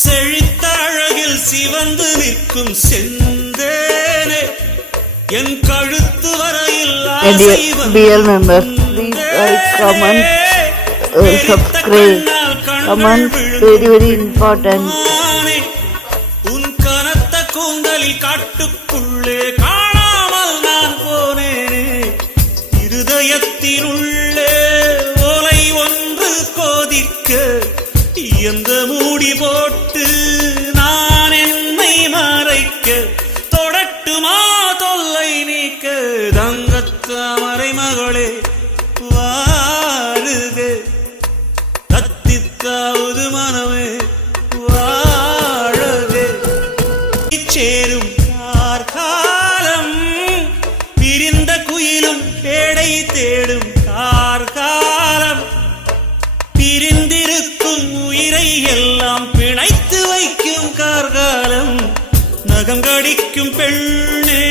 செழித்த அழகில் சிவந்து நிற்கும் செந்தேனே என் கழுத்து வரையில் dear members, please like, comment, subscribe. Comment very important. உன் கனத்த கூந்தலில் காட்டுக்குள்ளே காணாமல் நான் போனேனே இருதயத்தினுள்ளே ஓலை ஒன்று கோதிக்க எந்த மூடி போட்டு நான் என்னை மறைக்க தொடட்டுமா தொல்லை நீக்க தங்கத்தாமரை மகளே வாழுக கத்தித்தாவது மனமே வாழக சேரும் கார்காலம் பிரிந்த குயிலும் பேடை தேடும் கார்காலம் பிரிந்திருக்கும் உயிரை எல்லாம் பிணைத்து வைக்கும் கார்காலம் நகம் கடிக்கும் பெண்ணே